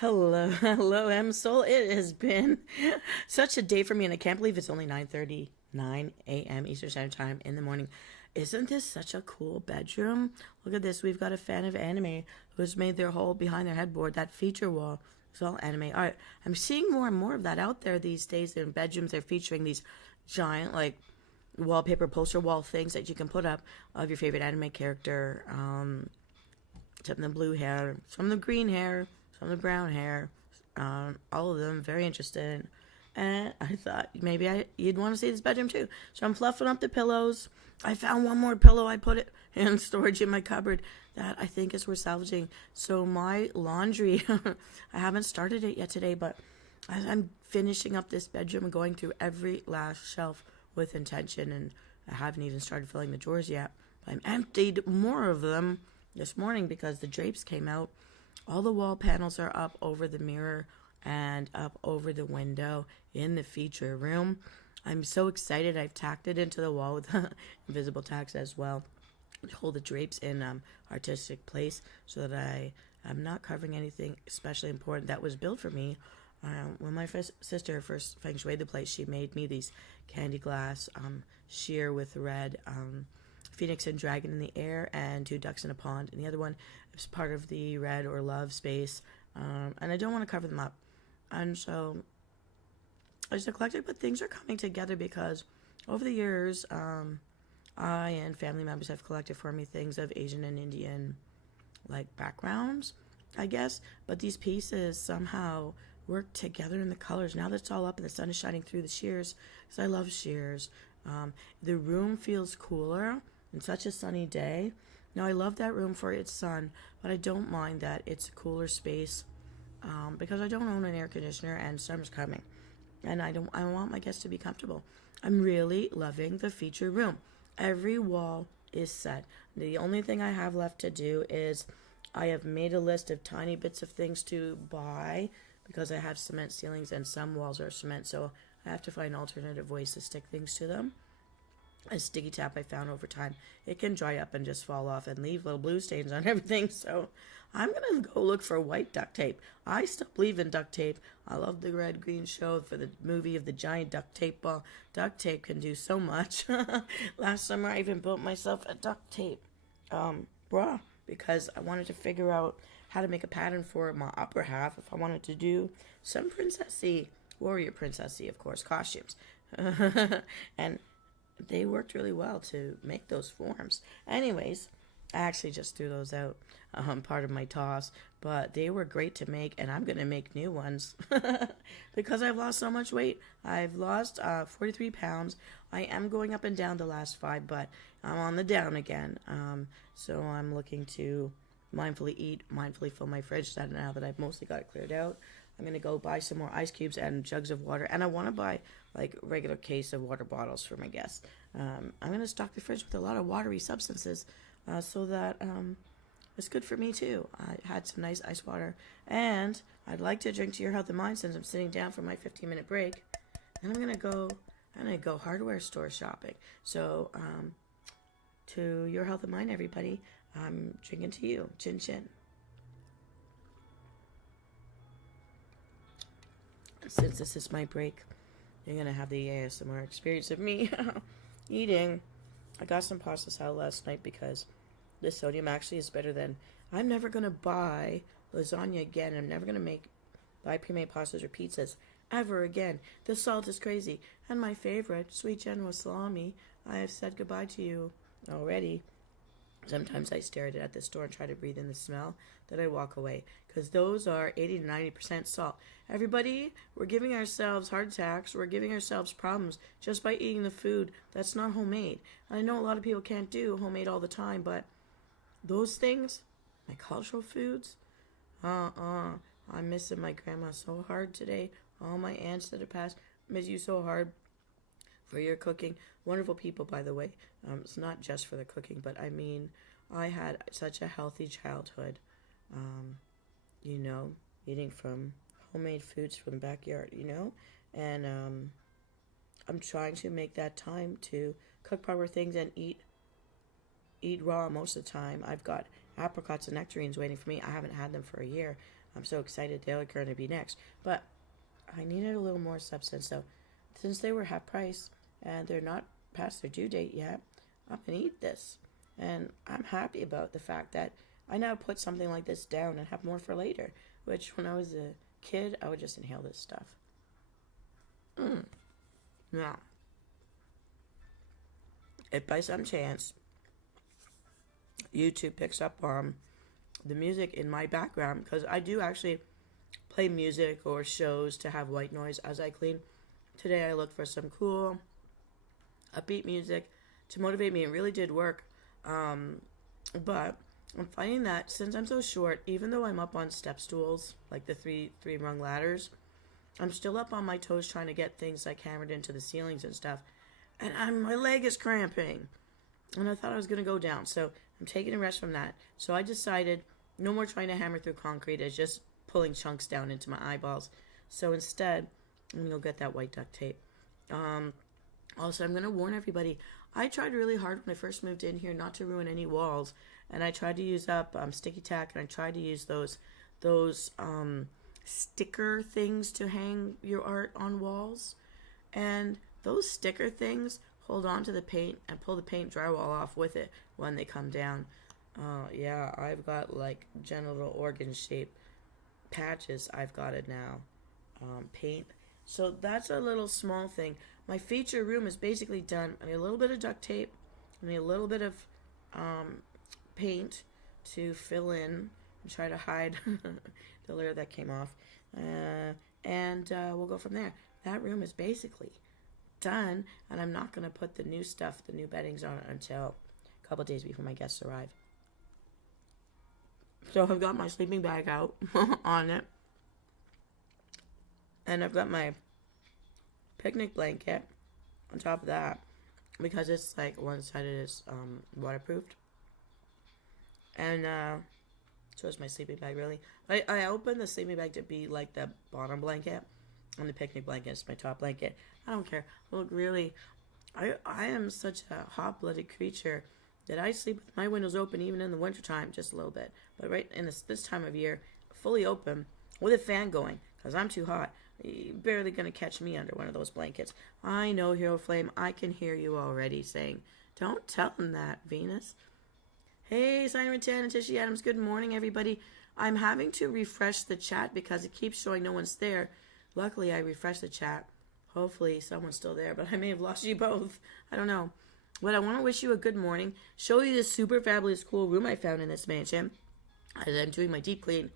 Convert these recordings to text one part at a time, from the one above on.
Hello, hello, Msoul. It has been such a day for me, and I can't believe it's only 9:39 a.m. Eastern Standard Time in the morning. Isn't this such a cool bedroom? Look at this. We've got a fan of anime who's made their whole behind their headboard, that feature wall. It's all anime. All right, I'm seeing more and more of that out there these days. In bedrooms, they're featuring these giant, like, wallpaper poster wall things that you can put up of your favorite anime character. Some of the blue hair, some of the green hair, some of the brown hair, all of them very interested. And I thought maybe you'd want to see this bedroom too. So I'm fluffing up the pillows. I found one more pillow. I put it in storage in my cupboard that I think is worth salvaging. So my laundry, I haven't started it yet today, but as I'm finishing up this bedroom and going through every last shelf with intention, and I haven't even started filling the drawers yet. I'm emptied more of them this morning because the drapes came out. All the wall panels are up over the mirror and up over the window in the feature room. I'm so excited. I've tacked it into the wall with invisible tacks as well to hold the drapes in artistic place so that I am not covering anything especially important that was built for me. When my sister first feng shuied the place, she made me these candy glass sheer with red phoenix and dragon in the air and two ducks in a pond. And the other one is part of the red or love space. And I don't want to cover them up. And so I just collected, but things are coming together because over the years, I and family members have collected for me things of Asian and Indian like backgrounds, I guess. But these pieces somehow work together in the colors. Now that it's all up and the sun is shining through the shears, because I love shears. The room feels cooler in such a sunny day. Now I love that room for its sun, but I don't mind that it's a cooler space because I don't own an air conditioner and summer's coming, and I want my guests to be comfortable. I'm really loving the feature room. Every wall is set. The only thing I have left to do is I have made a list of tiny bits of things to buy because I have cement ceilings and some walls are cement, so I have to find alternative ways to stick things to them. A sticky tap I found over time, it can dry up and just fall off and leave little blue stains on everything, so I'm gonna go look for white duct tape. I still believe in duct tape. I love the red green show for the movie of the giant duct tape ball. Duct tape can do so much. Last summer I even built myself a duct tape bra because I wanted to figure out how to make a pattern for my upper half if I wanted to do some princessy, warrior princessy, of course, costumes. And they worked really well to make those forms. Anyways, I actually just threw those out, part of my toss, but they were great to make, and I'm going to make new ones because I've lost so much weight. I've lost 43 pounds. I am going up and down the last 5, but I'm on the down again. So I'm looking to mindfully eat, mindfully fill my fridge now that I've mostly got it cleared out. I'm going to go buy some more ice cubes and jugs of water, and I want to buy like regular case of water bottles for my guests. I'm going to stock the fridge with a lot of watery substances so that it's good for me too. I had some nice ice water, and I'd like to drink to your health and mind since I'm sitting down for my 15-minute break. And I'm gonna go hardware store shopping. So to your health and mind, everybody, I'm drinking to you. Chin chin. Since this is my break, you're gonna have the ASMR experience of me eating. I got some pasta salad last night because the sodium actually is better than. I'm never gonna buy lasagna again. I'm never gonna buy pre-made pastas or pizzas ever again. The salt is crazy, and my favorite, sweet Genoa salami. I have said goodbye to you already. Sometimes I stare at it at the store and try to breathe in the smell. Then I walk away because those are 80 to 90% salt. Everybody, we're giving ourselves heart attacks. We're giving ourselves problems just by eating the food that's not homemade. I know a lot of people can't do homemade all the time, but those things, my cultural foods, I'm missing my grandma so hard today. All my aunts that have passed, miss you so hard for your cooking. Wonderful people, by the way. It's not just for the cooking, but I mean, I had such a healthy childhood. You know, eating from homemade foods from the backyard, you know? And I'm trying to make that time to cook proper things and eat raw most of the time. I've got apricots and nectarines waiting for me. I haven't had them for a year. I'm so excited they're going to be next. But I needed a little more substance. So since they were half price and they're not past their due date yet, I'm going to eat this. And I'm happy about the fact that I now put something like this down and have more for later. Which when I was a kid, I would just inhale this stuff. Now, if by some chance YouTube picks up on the music in my background, because I do actually play music or shows to have white noise as I clean. Today I looked for some cool, upbeat music to motivate me. It really did work. But I'm finding that since I'm so short, even though I'm up on step stools, like the three rung ladders, I'm still up on my toes trying to get things like hammered into the ceilings and stuff. And my leg is cramping. And I thought I was going to go down. So I'm taking a rest from that. So I decided no more trying to hammer through concrete. It's just pulling chunks down into my eyeballs. So instead, I'm going to go get that white duct tape. Also, I'm going to warn everybody. I tried really hard when I first moved in here not to ruin any walls. And I tried to use up sticky tack. And I tried to use those sticker things to hang your art on walls. And those sticker things hold on to the paint and pull the paint drywall off with it when they come down. Yeah, I've got like genital organ shaped patches. I've got it now. Paint. So that's a little small thing. My feature room is basically done. I need a little bit of duct tape. I need a little bit of paint to fill in and try to hide the layer that came off. And we'll go from there. That room is basically done, and I'm not going to put the new stuff, the new beddings on it until a couple days before my guests arrive. So I've got my sleeping bag out on it, and I've got my picnic blanket on top of that because it's like one side is waterproofed, and so is my sleeping bag really. I opened the sleeping bag to be like the bottom blanket, and the picnic blanket is my top blanket. I don't care. Look, really, I am such a hot-blooded creature that I sleep with my windows open even in the wintertime, just a little bit. But right in this time of year, fully open, with a fan going, because I'm too hot. You're barely going to catch me under one of those blankets. I know, Hero Flame, I can hear you already saying, don't tell them that, Venus. Hey, Simon 10 and Tishy Adams, good morning, everybody. I'm having to refresh the chat because it keeps showing no one's there. Luckily, I refreshed the chat. Hopefully, someone's still there, but I may have lost you both. I don't know. But I want to wish you a good morning. Show you this super fabulous, cool room I found in this mansion. As I'm doing my deep clean.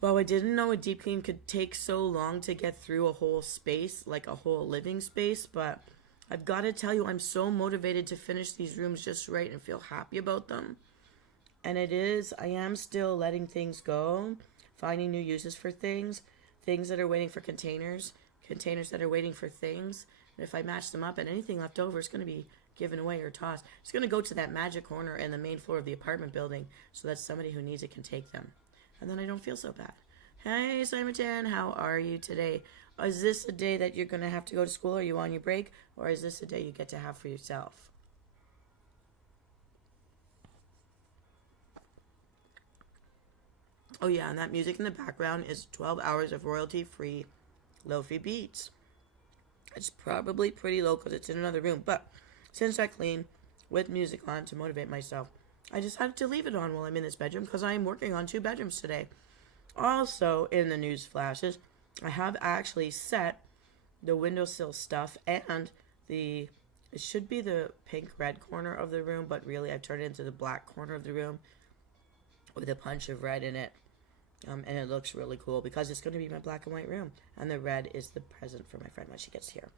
Well, I didn't know a deep clean could take so long to get through a whole space, like a whole living space. But I've got to tell you, I'm so motivated to finish these rooms just right and feel happy about them. And I am still letting things go, finding new uses for things that are waiting for containers that are waiting for things. And if I match them up and anything left over is going to be given away or tossed. It's going to go to that magic corner in the main floor of the apartment building so that somebody who needs it can take them. And then I don't feel so bad. Hey, Simon Tan, how are you today? Is this a day that you're going to have to go to school? Are you on your break? Or is this a day you get to have for yourself? Oh yeah, and that music in the background is 12 hours of royalty-free lo-fi beats. It's probably pretty low because it's in another room, but since I clean with music on to motivate myself, I decided to leave it on while I'm in this bedroom because I am working on 2 bedrooms today. Also, in the news flashes, I have actually set the windowsill stuff and it should be the pink-red corner of the room, but really I've turned it into the black corner of the room with a punch of red in it. And it looks really cool because it's going to be my black and white room. And the red is the present for my friend when she gets here.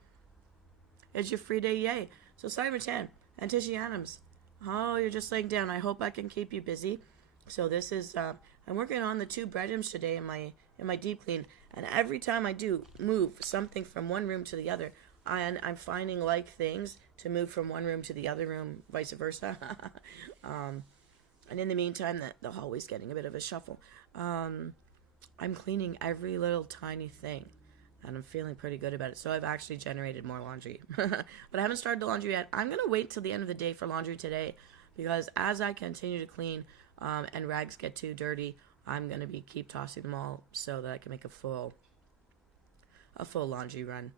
It's your free day, yay. So Simon 10 and Tishy Adams. Oh, you're just laying down. I hope I can keep you busy. So this is, I'm working on the 2 bedrooms today in my deep clean. And every time I do move something from one room to the other, I'm finding like things to move from one room to the other room, vice versa. And in the meantime, the hallway's getting a bit of a shuffle. I'm cleaning every little tiny thing, and I'm feeling pretty good about it. So I've actually generated more laundry, but I haven't started the laundry yet. I'm going to wait till the end of the day for laundry today because as I continue to clean, and rags get too dirty, I'm gonna keep tossing them all so that I can make a full laundry run.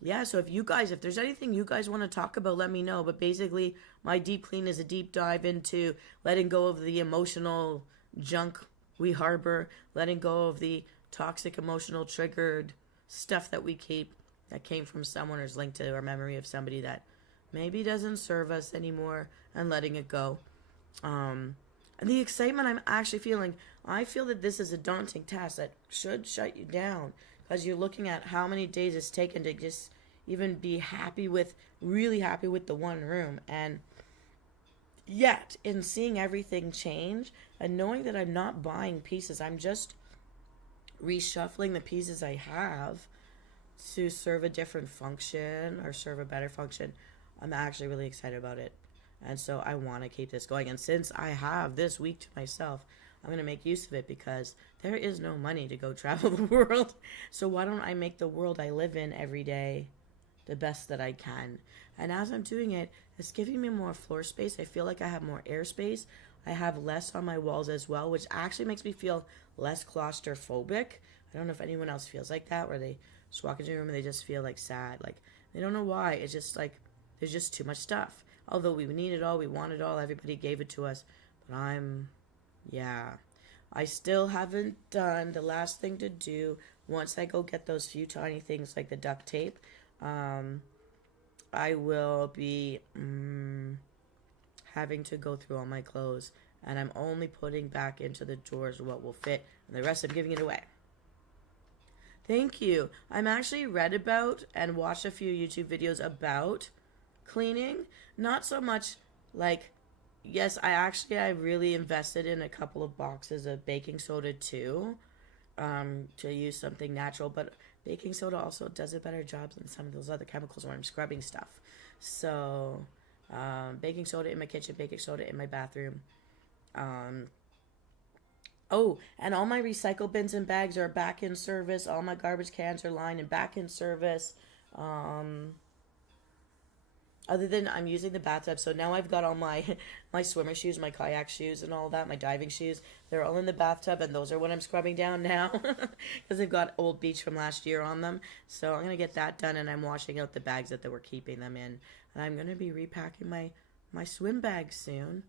Yeah, so if there's anything you guys want to talk about, let me know. But basically, my deep clean is a deep dive into letting go of the emotional junk we harbor, letting go of the toxic, emotional, triggered stuff that we keep that came from someone or is linked to our memory of somebody that maybe doesn't serve us anymore, and letting it go. And the excitement I'm actually feeling, I feel that this is a daunting task that should shut you down, because you're looking at how many days it's taken to just even be really happy with the one room. And yet, in seeing everything change and knowing that I'm not buying pieces, I'm just reshuffling the pieces I have to serve a different function or serve a better function, I'm actually really excited about it. And so I want to keep this going. And since I have this week to myself, I'm going to make use of it, because there is no money to go travel the world. So why don't I make the world I live in every day the best that I can? And as I'm doing it, it's giving me more floor space. I feel like I have more airspace. I have less on my walls as well, which actually makes me feel less claustrophobic. I don't know if anyone else feels like that, where they just walk into a room and they just feel like sad. Like, they don't know why. It's just like there's just too much stuff. Although we need it all, we want it all, everybody gave it to us. But I still haven't done the last thing to do. Once I go get those few tiny things like the duct tape, I will be having to go through all my clothes. And I'm only putting back into the drawers what will fit. And the rest I'm giving it away. Thank you. I'm actually read about and watched a few YouTube videos about cleaning. Not so much like, yes, I really invested in a couple of boxes of baking soda too, to use something natural, but baking soda also does a better job than some of those other chemicals when I'm scrubbing stuff. So, baking soda in my kitchen, baking soda in my bathroom. Oh, and all my recycle bins and bags are back in service. All my garbage cans are lined and back in service. Other than I'm using the bathtub, so now I've got all my swimmer shoes, my kayak shoes and all that, my diving shoes. They're all in the bathtub, and those are what I'm scrubbing down now, because they've got old beach from last year on them. So I'm going to get that done, and I'm washing out the bags that they were keeping them in. And I'm going to be repacking my swim bags soon.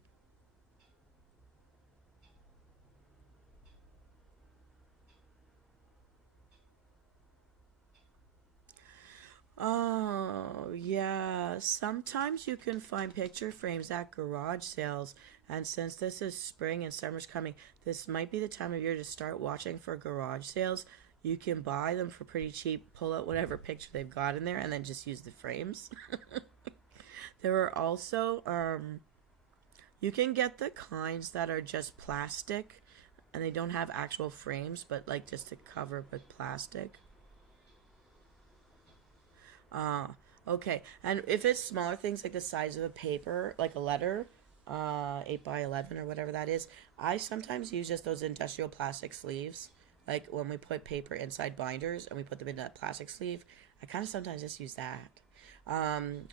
Oh, yeah. Sometimes you can find picture frames at garage sales. And since this is spring and summer's coming, this might be the time of year to start watching for garage sales. You can buy them for pretty cheap, pull out whatever picture they've got in there, and then just use the frames. There are also, you can get the kinds that are just plastic, and they don't have actual frames, but like just to cover with plastic. Okay. And if it's smaller things like the size of a paper, like a letter, 8 by 11 or whatever that is, I sometimes use just those industrial plastic sleeves. Like when we put paper inside binders and we put them in that plastic sleeve, I kind of sometimes just use that.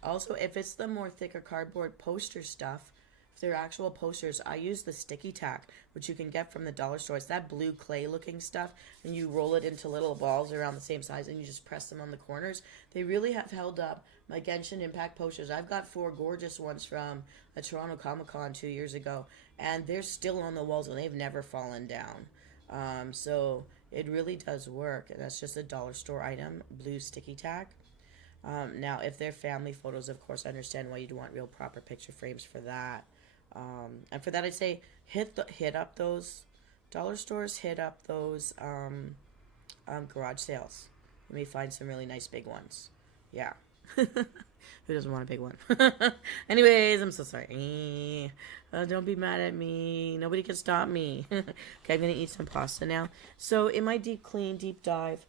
Also, if it's the more thicker cardboard poster stuff, if they're actual posters, I use the sticky tack, which you can get from the dollar store. It's that blue clay looking stuff, and you roll it into little balls around the same size, and you just press them on the corners. They really have held up. My Genshin Impact posters, I've got 4 gorgeous ones from a Toronto Comic Con 2 years ago, and they're still on the walls, and they've never fallen down. So it really does work, and that's just a dollar store item, blue sticky tack. Now, if they're family photos, of course, I understand why you'd want real proper picture frames for that. And for that, I'd say hit up those dollar stores, hit up those garage sales. You may find some really nice big ones. Yeah. Who doesn't want a big one? Anyways, I'm so sorry. Don't be mad at me. Nobody can stop me. Okay, I'm going to eat some pasta now. So in my deep clean, deep dive,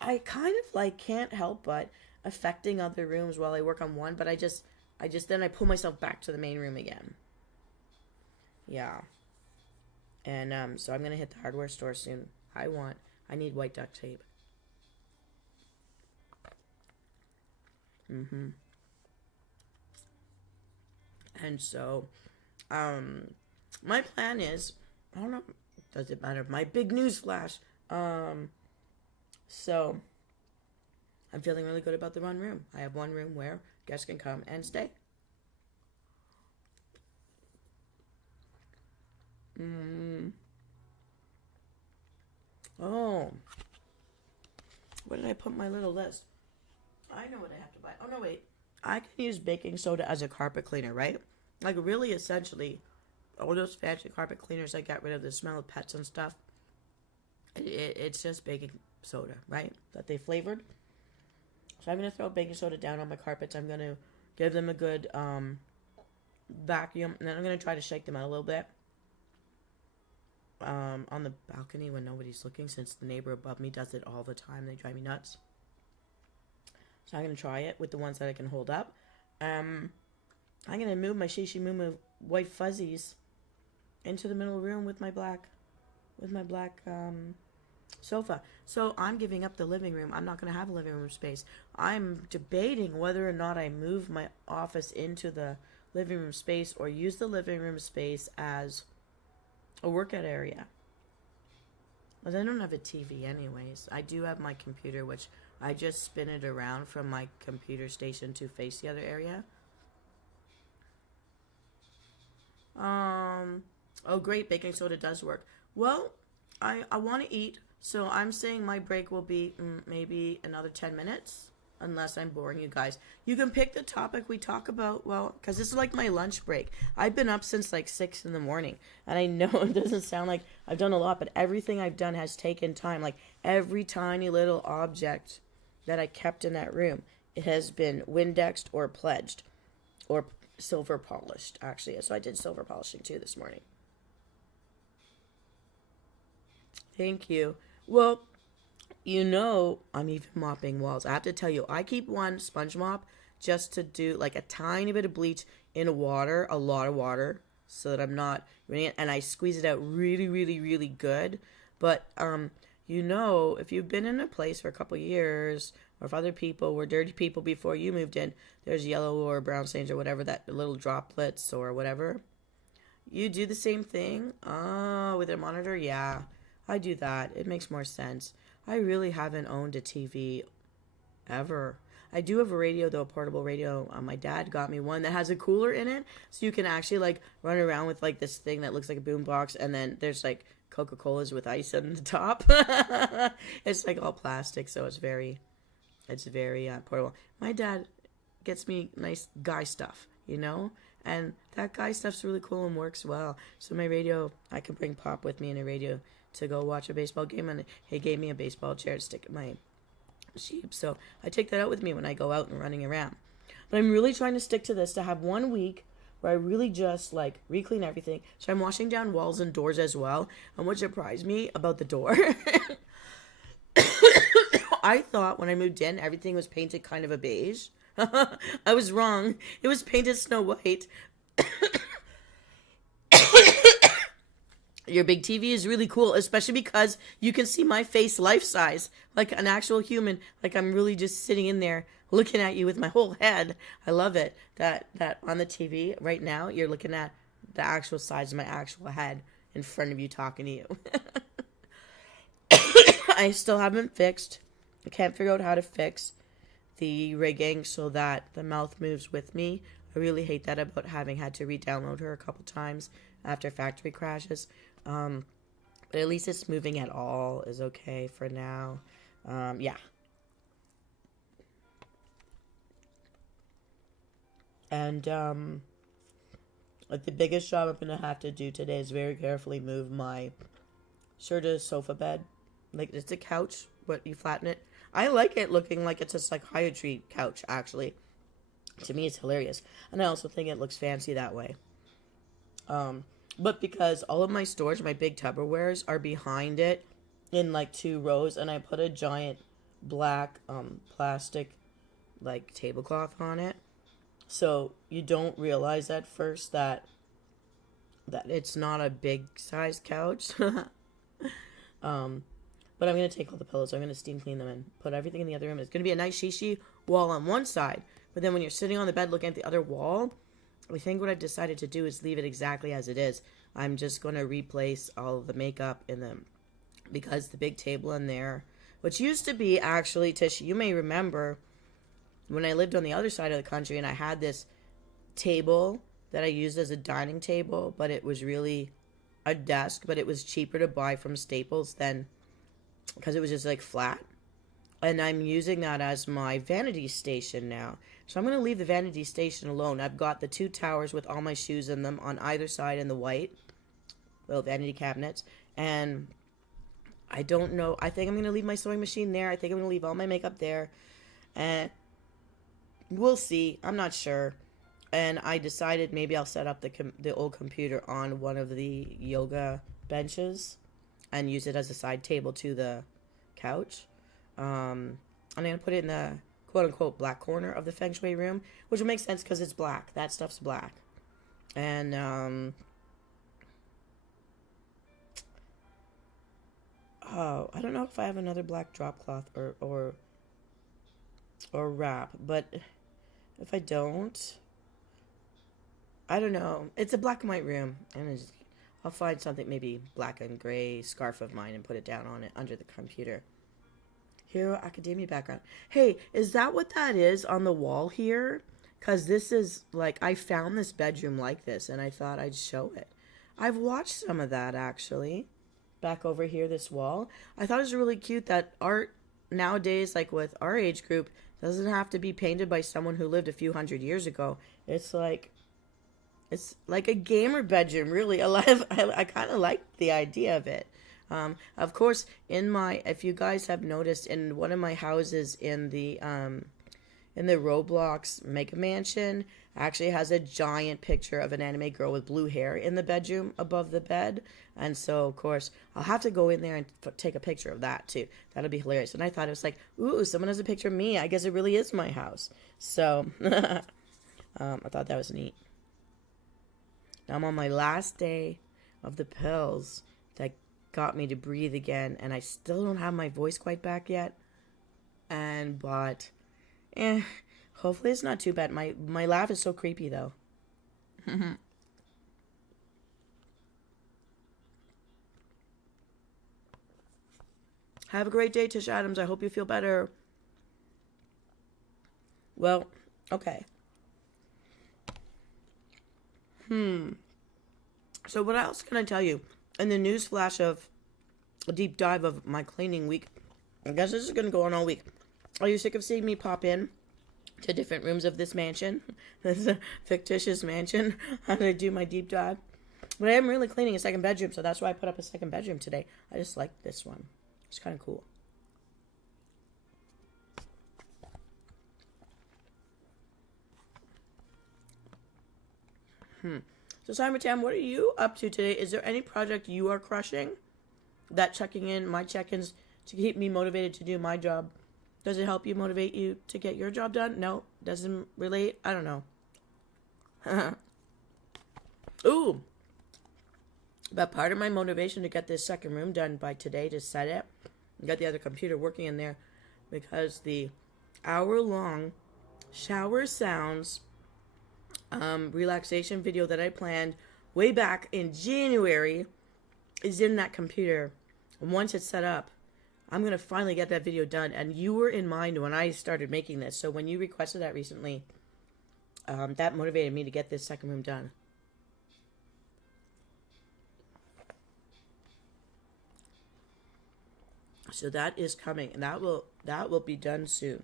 I kind of like can't help but affecting other rooms while I work on one, but I just then I pull myself back to the main room again. Yeah. And so I'm gonna hit the hardware store soon. I need white duct tape. And so My plan is, I don't know, does it matter? My big newsflash. So I'm feeling really good about the one room. I have one room where guests can come and stay. Oh, where did I put my little list? I know what I have to buy. Oh, no, wait. I can use baking soda as a carpet cleaner, right? Like, really, essentially, all those fancy carpet cleaners that get rid of the smell of pets and stuff, it's just baking soda, right? That they flavored. So I'm going to throw baking soda down on my carpets. I'm going to give them a good vacuum. And then I'm going to try to shake them out a little bit. On the balcony when nobody's looking, since the neighbor above me does it all the time. They drive me nuts. So I'm going to try it with the ones that I can hold up. I'm going to move my Shishi Moo white fuzzies into the middle room with my black sofa. So I'm giving up the living room. I'm not going to have a living room space. I'm debating whether or not I move my office into the living room space or use the living room space as a workout area. But I don't have a TV anyways. I do have my computer, which I just spin it around from my computer station to face the other area. Oh great, baking soda does work. Well, I want to eat, so I'm saying my break will be maybe another 10 minutes. Unless I'm boring you guys. You can pick the topic we talk about, well, because this is like my lunch break. I've been up since like 6 in the morning. And I know it doesn't sound like I've done a lot, but everything I've done has taken time. Like every tiny little object that I kept in that room, it has been Windexed or pledged. Or silver polished, actually. So I did silver polishing too this morning. Thank you. Well, you know, I'm even mopping walls. I have to tell you, I keep one sponge mop just to do like a tiny bit of bleach in water, a lot of water, so that I'm not running it, and I squeeze it out really, really, really good. But, you know, if you've been in a place for a couple years, or if other people were dirty people before you moved in, there's yellow or brown stains or whatever, that little droplets or whatever. You do the same thing? With a monitor? Yeah, I do that. It makes more sense. I really haven't owned a TV ever. I do have a radio, though, a portable radio. My dad got me one that has a cooler in it, so you can actually, like, run around with, like, this thing that looks like a boombox, and then there's, like, Coca-Colas with ice on the top. It's, like, all plastic, so it's very portable. My dad gets me nice guy stuff, you know? And that guy stuff's really cool and works well. So my radio, I can bring Pop with me in a radio to go watch a baseball game, and he gave me a baseball chair to stick in my sheep, so I take that out with me when I go out and running around. But I'm really trying to stick to this, to have 1 week where I really just like re-clean everything. So I'm washing down walls and doors as well. And what surprised me about the door, I thought when I moved in everything was painted kind of a beige. I was wrong. It was painted snow white. Your big TV is really cool, especially because you can see my face life-size, like an actual human. Like I'm really just sitting in there looking at you with my whole head. I love it that on the TV right now, you're looking at the actual size of my actual head in front of you talking to you. I still haven't fixed. I can't figure out how to fix the rigging so that the mouth moves with me. I really hate that about having had to re-download her a couple times after factory crashes. But at least it's moving at all is okay for now. Yeah. And, like the biggest job I'm going to have to do today is very carefully move my Serta sofa bed. Like, it's a couch, but you flatten it. I like it looking like it's a psychiatry couch, actually. To me, it's hilarious. And I also think it looks fancy that way. But because all of my storage, my big Tupperwares, are behind it in like 2 rows, and I put a giant black plastic like tablecloth on it, so you don't realize at first that it's not a big size couch. But I'm gonna take all the pillows, I'm gonna steam clean them and put everything in the other room. It's gonna be a nice shishi wall on one side, but then when you're sitting on the bed looking at the other wall, I think what I've decided to do is leave it exactly as it is. I'm just going to replace all of the makeup in them because the big table in there, which used to be actually, Tish, you may remember when I lived on the other side of the country and I had this table that I used as a dining table, but it was really a desk, but it was cheaper to buy from Staples than because it was just like flat. And I'm using that as my vanity station now. So I'm going to leave the vanity station alone. I've got the two towers with all my shoes in them on either side in the white little vanity cabinets. And I don't know. I think I'm going to leave my sewing machine there. I think I'm going to leave all my makeup there. And we'll see. I'm not sure. And I decided maybe I'll set up the old computer on one of the yoga benches and use it as a side table to the couch. I'm going to put it in the quote-unquote black corner of the feng shui room, which will make sense because it's black. That stuff's black. And, oh, I don't know if I have another black drop cloth or wrap, but if I don't, I don't know. It's a black and white room, and I'll find something, maybe black and gray scarf of mine and put it down on it under the computer. Hero Academia background. Hey, is that what that is on the wall here? Because this is, like, I found this bedroom like this, and I thought I'd show it. I've watched some of that, actually. Back over here, this wall. I thought it was really cute that art nowadays, like with our age group, doesn't have to be painted by someone who lived a few hundred years ago. It's like a gamer bedroom, really. I kind of like the idea of it. Of course, if you guys have noticed, in one of my houses in the Roblox Mega Mansion, actually has a giant picture of an anime girl with blue hair in the bedroom above the bed. And so, of course, I'll have to go in there and take a picture of that too. That'll be hilarious. And I thought it was like, ooh, someone has a picture of me. I guess it really is my house. So, I thought that was neat. Now I'm on my last day of the pills that got me to breathe again, and I still don't have my voice quite back yet. But hopefully it's not too bad. My laugh is so creepy though. Have a great day, Tish Adams. I hope you feel better. Well, okay. So what else can I tell you? In the newsflash of a deep dive of my cleaning week, I guess this is going to go on all week. Are you sick of seeing me pop in to different rooms of this mansion? This fictitious mansion. How do I do my deep dive? But I am really cleaning a second bedroom, so that's why I put up a second bedroom today. I just like this one. It's kind of cool. So Simon Tam, what are you up to today? Is there any project you are crushing? That checking in, my check-ins, to keep me motivated to do my job. Does it help you motivate you to get your job done? No. Doesn't relate? I don't know. Ooh. But part of my motivation to get this second room done by today, to set it, and get the other computer working in there, because the hour-long shower sounds relaxation video that I planned way back in January is in that computer. And once it's set up, I'm going to finally get that video done. And you were in mind when I started making this. So when you requested that recently, that motivated me to get this second room done. So that is coming, and that will be done soon.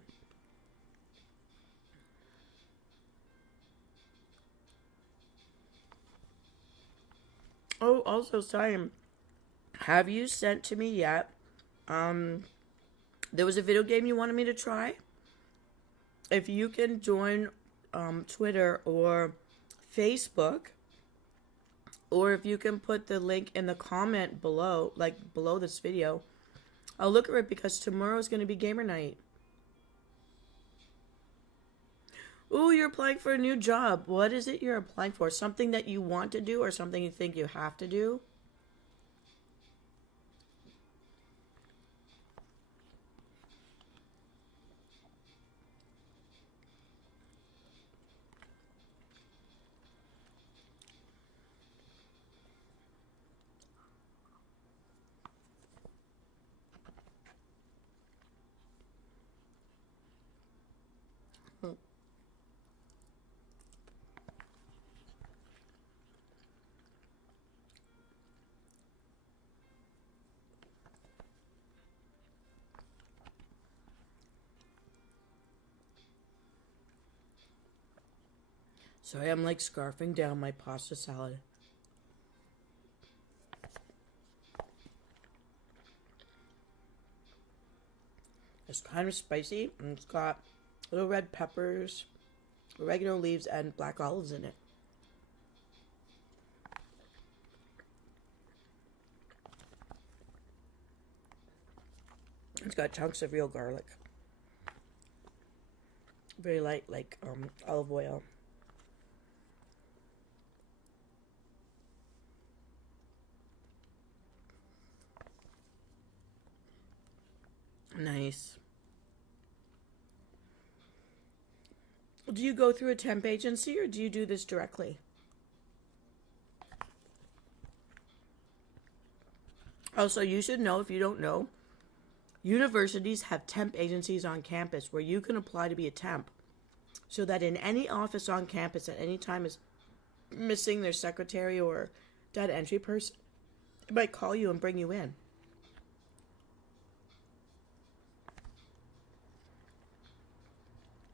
Oh, also, Simon, have you sent to me yet? There was a video game you wanted me to try. If you can join Twitter or Facebook, or if you can put the link in the comment below, like below this video, I'll look at it, because tomorrow's going to be gamer night. Ooh, you're applying for a new job. What is it you're applying for? Something that you want to do or something you think you have to do? Sorry, I'm like scarfing down my pasta salad. It's kind of spicy, and it's got little red peppers, oregano leaves, and black olives in it. It's got chunks of real garlic. Very light, like olive oil. Nice. Do you go through a temp agency or do you do this directly? Also, you should know, if you don't know, universities have temp agencies on campus where you can apply to be a temp, so that in any office on campus at any time is missing their secretary or data entry person, it might call you and bring you in.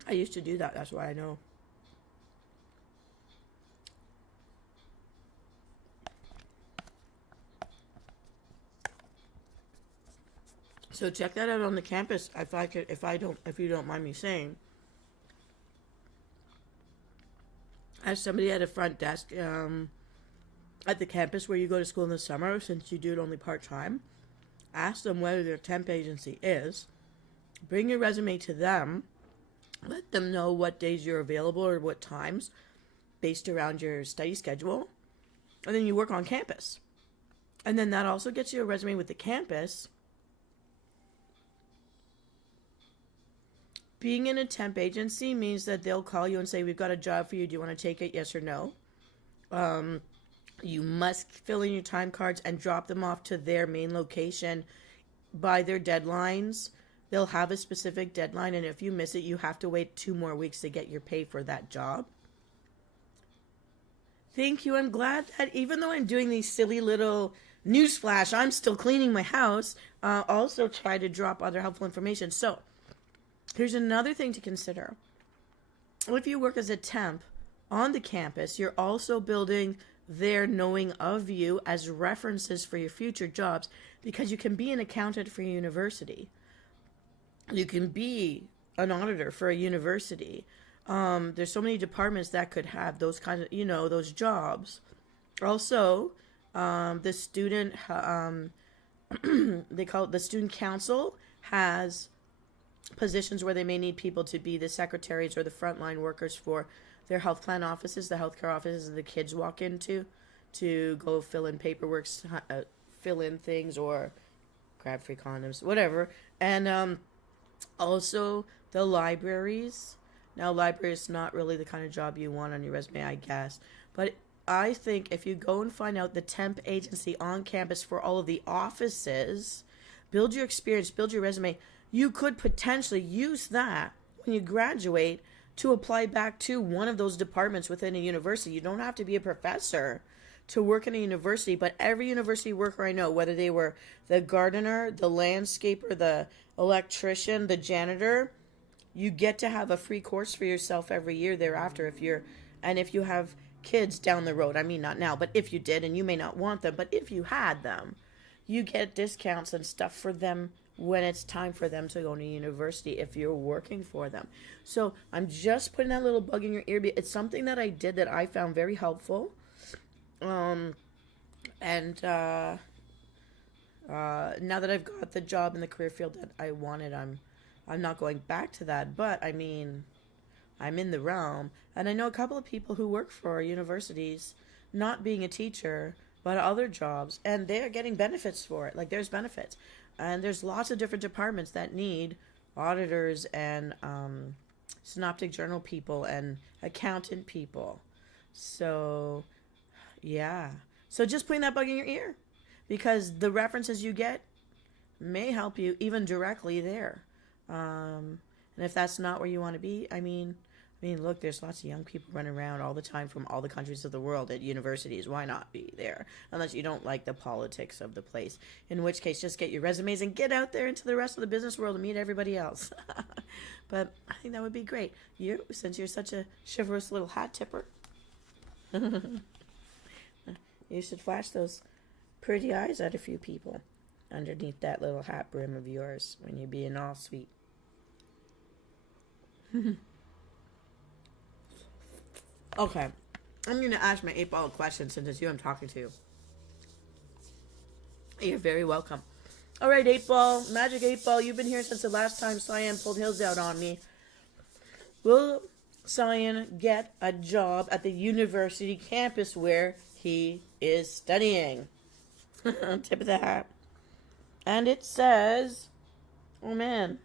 I used to do that. That's why I know. So check that out on the campus. If you don't mind me saying, as somebody at a front desk at the campus where you go to school in the summer, since you do it only part time, ask them whether their temp agency is. Bring your resume to them. Let them know what days you're available or what times, based around your study schedule, and then you work on campus. And then that also gets you a resume with the campus. Being in a temp agency means that they'll call you and say, we've got a job for you. Do you want to take it? Yes or no? You must fill in your time cards and drop them off to their main location by their deadlines. They'll have a specific deadline, and if you miss it, you have to wait 2 more weeks to get your pay for that job. Thank you. I'm glad that even though I'm doing these silly little newsflash, I'm still cleaning my house. Also try to drop other helpful information. So here's another thing to consider. If you work as a temp on the campus, you're also building their knowing of you as references for your future jobs, because you can be an accountant for a university. You can be an auditor for a university. There's so many departments that could have those kinds of, those jobs. Also, the student, they call it the student council, has positions where they may need people to be the secretaries or the frontline workers for their health plan offices, the healthcare offices the kids walk into, to go fill in paperwork, fill in things, or grab free condoms, whatever. And also the libraries. Now, library is not really the kind of job you want on your resume, I guess. But I think if you go and find out the temp agency on campus for all of the offices, build your experience, build your resume, you could potentially use that when you graduate to apply back to one of those departments within a university. You don't have to be a professor to work in a university, but every university worker I know, whether they were the gardener, the landscaper, the electrician, the janitor, you get to have a free course for yourself every year thereafter if you have kids down the road. I mean, not now, but if you did, and you may not want them, but if you had them, you get discounts and stuff for them when it's time for them to go to university if you're working for them. So I'm just putting that little bug in your ear. It's something that I did that I found very helpful. Now that I've got the job in the career field that I wanted, I'm not going back to that. But I mean, I'm in the realm, and I know a couple of people who work for universities, not being a teacher, but other jobs, and they are getting benefits for it. Like, there's benefits. And there's lots of different departments that need auditors and synoptic journal people and accountant people. So, yeah. So just putting that bug in your ear, because the references you get may help you even directly there. And if that's not where you want to be, I mean, look, there's lots of young people running around all the time from all the countries of the world at universities. Why not be there? Unless you don't like the politics of the place. In which case, just get your resumes and get out there into the rest of the business world and meet everybody else. But I think that would be great. Since you're such a chivalrous little hat tipper, You should flash those pretty eyes at a few people underneath that little hat brim of yours when you're being all sweet. Okay, I'm going to ask my 8-ball a question since it's you I'm talking to. You're very welcome. All right, 8-ball, magic 8-ball, you've been here since the last time Cyan pulled hills out on me. Will Cyan get a job at the university campus where he is studying? Tip of the hat. And it says, oh man,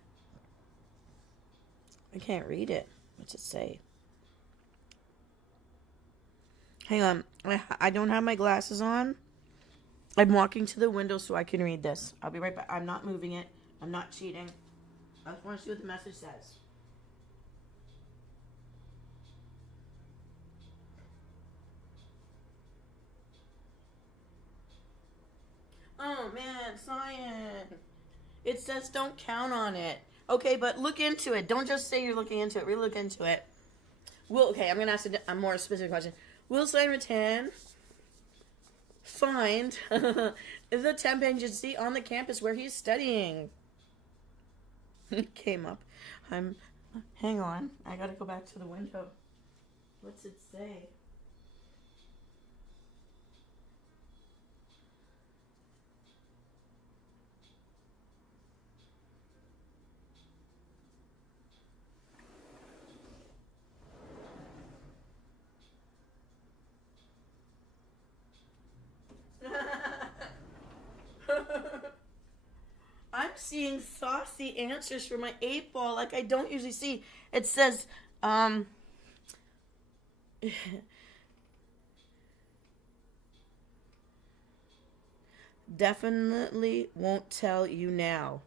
I can't read it. What's it say? Hang on, I don't have my glasses on. I'm walking to the window so I can read this. I'll be right back. I'm not moving it. I'm not cheating. I just want to see what the message says. Oh man, Cyan. It says don't count on it. Okay, but look into it. Don't just say you're looking into it. Really look into it. Okay, I'm going to ask a more specific question. Will Cyan Ratan find the temp agency on the campus where he's studying? It came up. Hang on. I got to go back to the window. What's it say? I'm seeing saucy answers for my 8-ball like I don't usually see. It says, definitely won't tell you now.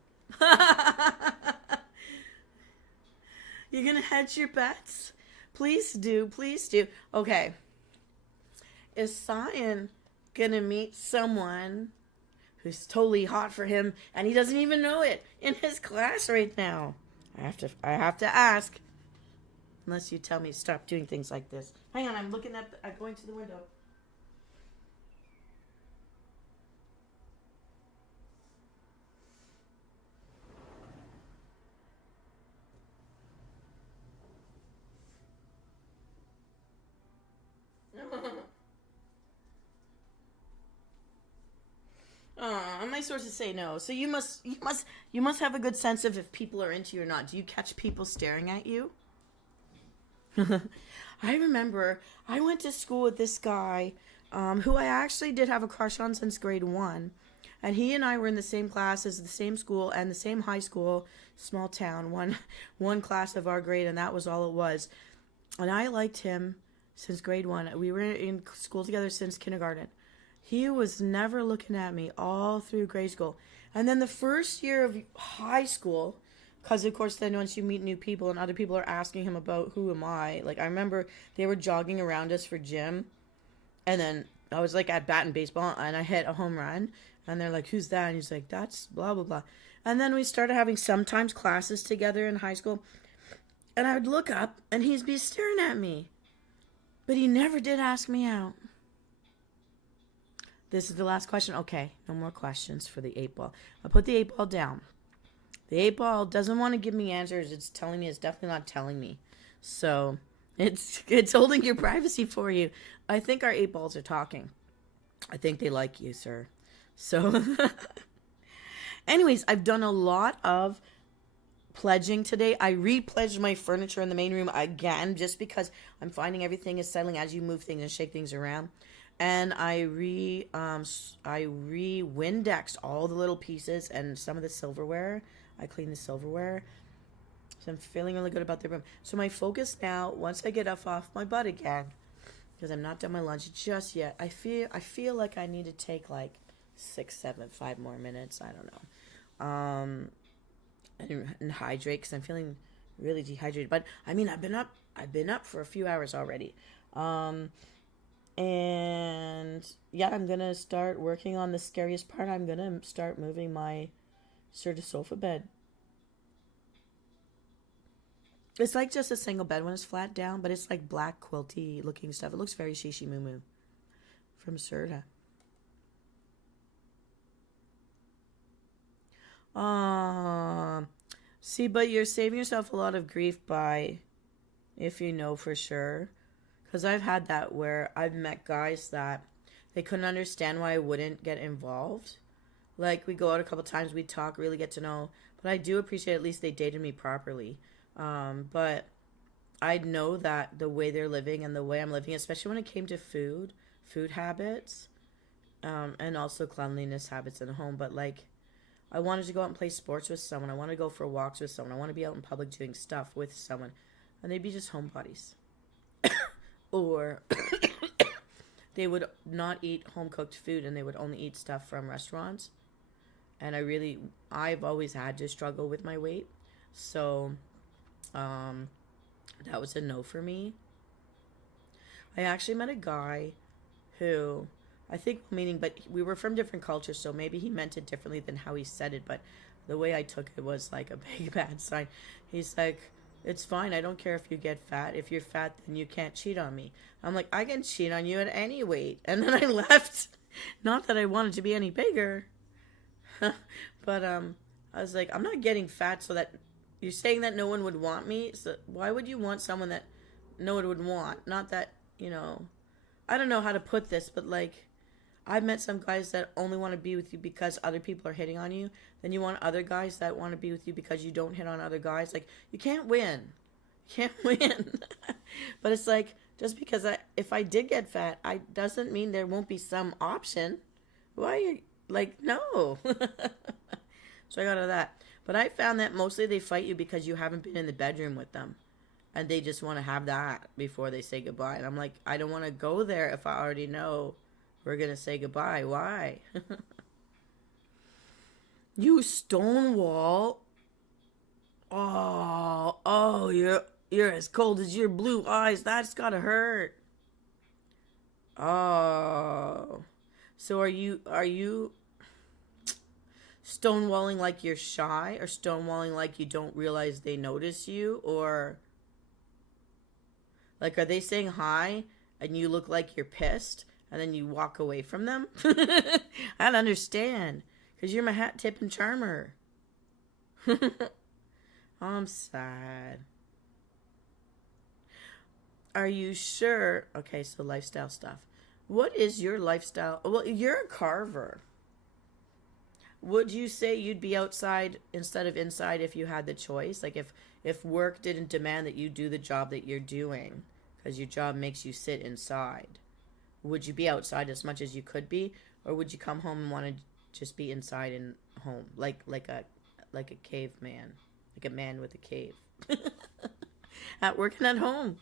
You're gonna hedge your bets? Please do, please do. Okay. Is Cyan gonna meet someone who's totally hot for him and he doesn't even know it in his class right now? I have to ask. Unless you tell me to stop doing things like this. Hang on, I'm looking at going to the window. My sources say no. So you must have a good sense of if people are into you or not. Do you catch people staring at you? I remember I went to school with this guy who I actually did have a crush on since grade 1. And he and I were in the same classes, the same school, and the same high school, small town, one class of our grade, and that was all it was. And I liked him since grade 1. We were in school together since kindergarten. He was never looking at me all through grade school. And then the first year of high school, because, of course, then once you meet new people and other people are asking him about who am I, like, I remember they were jogging around us for gym. And then I was, like, at bat and baseball, and I hit a home run. And they're like, who's that? And he's like, that's blah, blah, blah. And then we started having sometimes classes together in high school. And I would look up, and he'd be staring at me. But he never did ask me out. This is the last question. Okay, no more questions for the 8-ball. I'll put the 8-ball down. The 8-ball doesn't want to give me answers. It's telling me it's definitely not telling me. So it's holding your privacy for you. I think our 8-balls are talking. I think they like you, sir. So anyways, I've done a lot of pledging today. I re-pledged my furniture in the main room again just because I'm finding everything is settling as you move things and shake things around. And I re-Windexed all the little pieces and some of the silverware. I cleaned the silverware. So I'm feeling really good about the room. So my focus now, once I get off my butt again, because I'm not done my lunch just yet, I feel like I need to take like 6, 7, 5 more minutes. I don't know. And hydrate because I'm feeling really dehydrated. But I mean, I've been up for a few hours already. And yeah, I'm gonna start working on the scariest part. I'm gonna start moving my Sir to sofa bed. It's like just a single bed when it's flat down, but it's like black quilty looking stuff. It looks very shishi moo moo from Serta. See, but you're saving yourself a lot of grief by, if you know for sure. Because I've had that where I've met guys that they couldn't understand why I wouldn't get involved. Like, we go out a couple times, we talk, really get to know. But I do appreciate at least they dated me properly. But I know that the way they're living and the way I'm living, especially when it came to food habits, and also cleanliness habits in the home. But like, I wanted to go out and play sports with someone. I want to go for walks with someone. I want to be out in public doing stuff with someone. And they'd be just homebodies. Or they would not eat home cooked food and they would only eat stuff from restaurants. And I've always had to struggle with my weight. So, that was a no for me. I actually met a guy who, I think, meaning, but we were from different cultures, so maybe he meant it differently than how he said it, but the way I took it was like a big bad sign. He's like, it's fine, I don't care if you get fat. If you're fat, then you can't cheat on me. I'm like, I can cheat on you at any weight. And then I left. Not that I wanted to be any bigger. But I was like, I'm not getting fat so that you're saying that no one would want me. So why would you want someone that no one would want? Not that, I don't know how to put this, but like, I've met some guys that only want to be with you because other people are hitting on you. Then you want other guys that want to be with you because you don't hit on other guys. Like, you can't win. You can't win. But it's like, just because if I did get fat, doesn't mean there won't be some option. Why are you, like, no. So I got out of that. But I found that mostly they fight you because you haven't been in the bedroom with them. And they just want to have that before they say goodbye. And I'm like, I don't want to go there if I already know we're going to say goodbye. Why? You stonewall. Oh, you're as cold as your blue eyes. That's got to hurt. Oh. So are you stonewalling like you're shy, or stonewalling like you don't realize they notice you, or like, are they saying hi and you look like you're pissed and then you walk away from them? I don't understand, because you're my hat tip and charmer. I'm sad. Are you sure? Okay, so lifestyle stuff. What is your lifestyle? Well, you're a carver. Would you say you'd be outside instead of inside if you had the choice? Like, if work didn't demand that you do the job that you're doing because your job makes you sit inside, would you be outside as much as you could be, or would you come home and want to just be inside and home, like a caveman, like a man with a cave, at work and at home?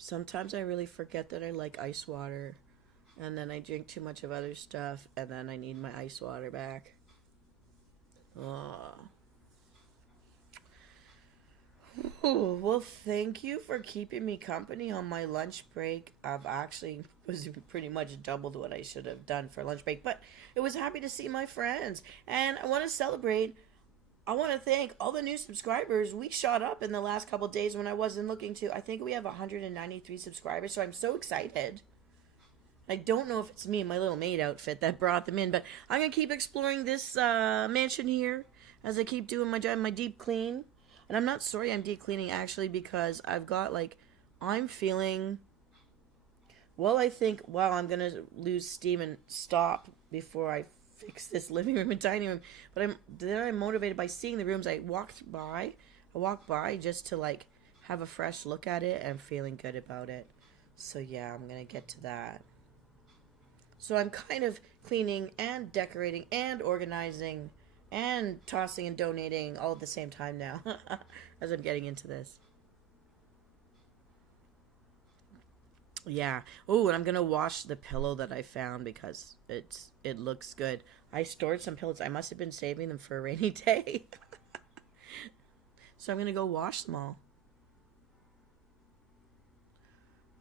Sometimes I really forget that I like ice water, and then I drink too much of other stuff, and then I need my ice water back. Oh. Ooh, well, thank you for keeping me company on my lunch break. I've actually was pretty much doubled what I should have done for lunch break, but it was happy to see my friends, and I want to celebrate. I want to thank all the new subscribers. We shot up in the last couple days when I wasn't looking to. I think we have 193 subscribers, so I'm so excited. I don't know if it's me in my little maid outfit that brought them in, but I'm going to keep exploring this mansion here as I keep doing my job, my deep clean. And I'm not sorry I'm deep cleaning, actually, because I've got, like, I'm feeling, well, I think, wow, I'm going to lose steam and stop before I fix this living room and dining room. But I'm motivated by seeing the rooms I walked by just to, like, have a fresh look at it, and feeling good about it. So yeah, I'm gonna get to that. So I'm kind of cleaning and decorating and organizing and tossing and donating all at the same time now as I'm getting into this. Yeah. Oh, and I'm gonna wash the pillow that I found because it looks good. I stored some pillows. I must have been saving them for a rainy day. So I'm gonna go wash them all.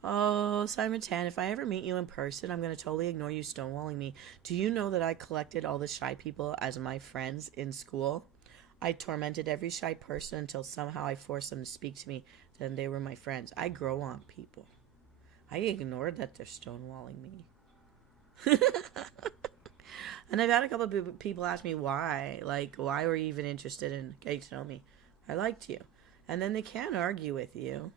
Oh, Simon Tan, if I ever meet you in person, I'm going to totally ignore you stonewalling me. Do you know that I collected all the shy people as my friends in school? I tormented every shy person until somehow I forced them to speak to me. Then they were my friends. I grow on people. I ignored that they're stonewalling me. And I've had a couple of people ask me why. Like, why were you even interested in getting to know me? I liked you. And then they can't argue with you.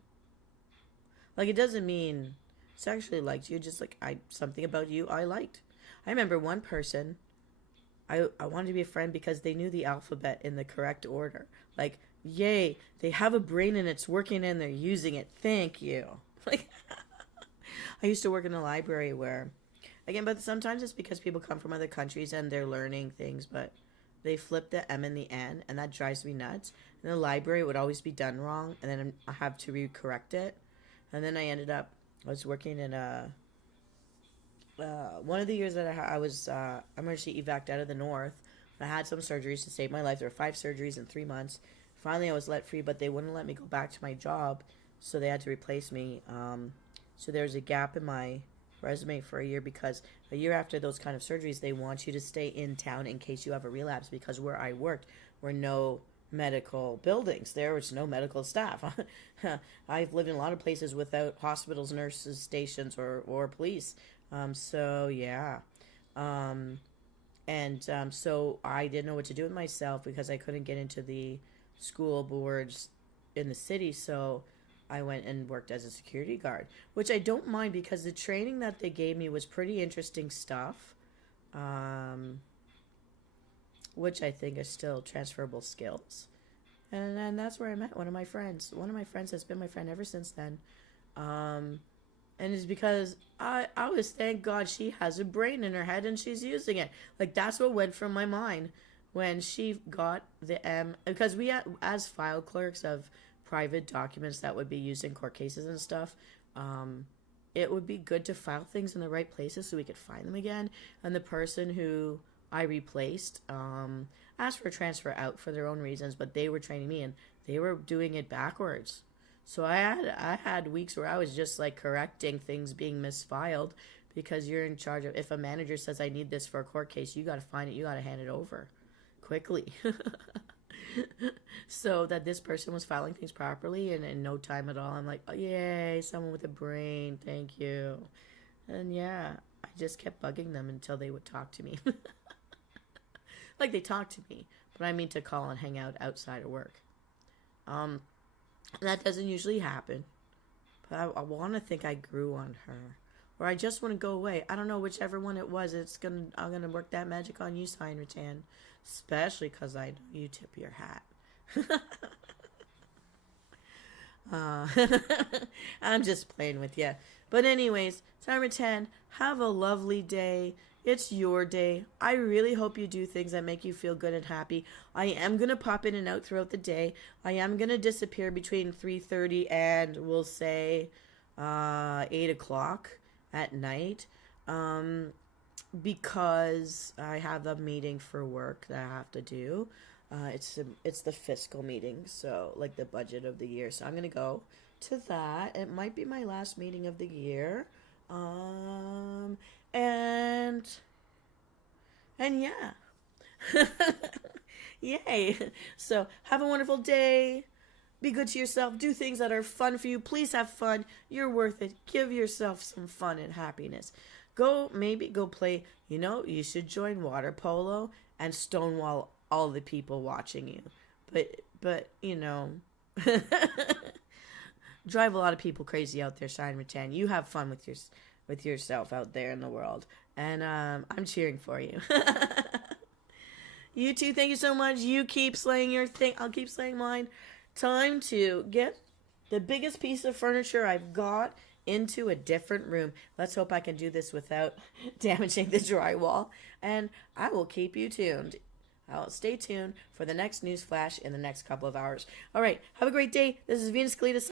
Like, it doesn't mean sexually liked you, just like something about you I liked. I remember one person, I wanted to be a friend because they knew the alphabet in the correct order. Like, yay, they have a brain and it's working and they're using it. Thank you. Like, I used to work in a library where, again, but sometimes it's because people come from other countries and they're learning things, but they flip the M and the N, and that drives me nuts. And the library would always be done wrong, and then I have to recorrect it. And then I was working in one of the years that I was emergency evac'd out of the north. I had some surgeries to save my life. There were 5 surgeries in 3 months. Finally, I was let free, but they wouldn't let me go back to my job, so they had to replace me. So there was a gap in my resume for a year because a year after those kind of surgeries, they want you to stay in town in case you have a relapse, because where I worked were no medical buildings. There was no medical staff. I've lived in a lot of places without hospitals, nurses, stations, or police. So yeah. So I didn't know what to do with myself because I couldn't get into the school boards in the city. So I went and worked as a security guard, which I don't mind because the training that they gave me was pretty interesting stuff, which I think is still transferable skills. And that's where I met one of my friends. One of my friends has been my friend ever since then. And it's because I was, thank God she has a brain in her head and she's using it. Like, that's what went from my mind when she got the M. Because we, as file clerks of private documents that would be used in court cases and stuff, it would be good to file things in the right places so we could find them again. And the person who I replaced asked for a transfer out for their own reasons, but they were training me and they were doing it backwards. So I had weeks where I was just like correcting things being misfiled, because you're in charge of, if a manager says I need this for a court case, you got to find it, you got to hand it over quickly. So that this person was filing things properly, and in no time at all, I'm like, oh, yay, someone with a brain, thank you. And yeah, I just kept bugging them until they would talk to me. Like, they talked to me, but I mean to call and hang out outside of work. That doesn't usually happen, but I want to think I grew on her, or I just want to go away. I don't know, whichever one it was. I'm gonna work that magic on you, Sign Rattan, especially because I know you tip your hat. I'm just playing with you. But anyways, Sign Rattan, have a lovely day. It's your day. I really hope you do things that make you feel good and happy. I am going to pop in and out throughout the day. I am going to disappear between 3:30 and, we'll say, 8 o'clock at night, because I have a meeting for work that I have to do. It's the fiscal meeting, so like the budget of the year. So I'm going to go to that. It might be my last meeting of the year. And yeah. Yay. So have a wonderful day. Be good to yourself. Do things that are fun for you. Please have fun. You're worth it. Give yourself some fun and happiness. Maybe go play, you should join water polo and stonewall all the people watching you. But drive a lot of people crazy out there, Sign Rattan. You have fun with yourself out there in the world. And I'm cheering for you. You too, thank you so much. You keep slaying your thing. I'll keep slaying mine. Time to get the biggest piece of furniture I've got into a different room. Let's hope I can do this without damaging the drywall. And I will keep you tuned. I'll stay tuned for the next Newsflash in the next couple of hours. All right, have a great day. This is Venus Kalita.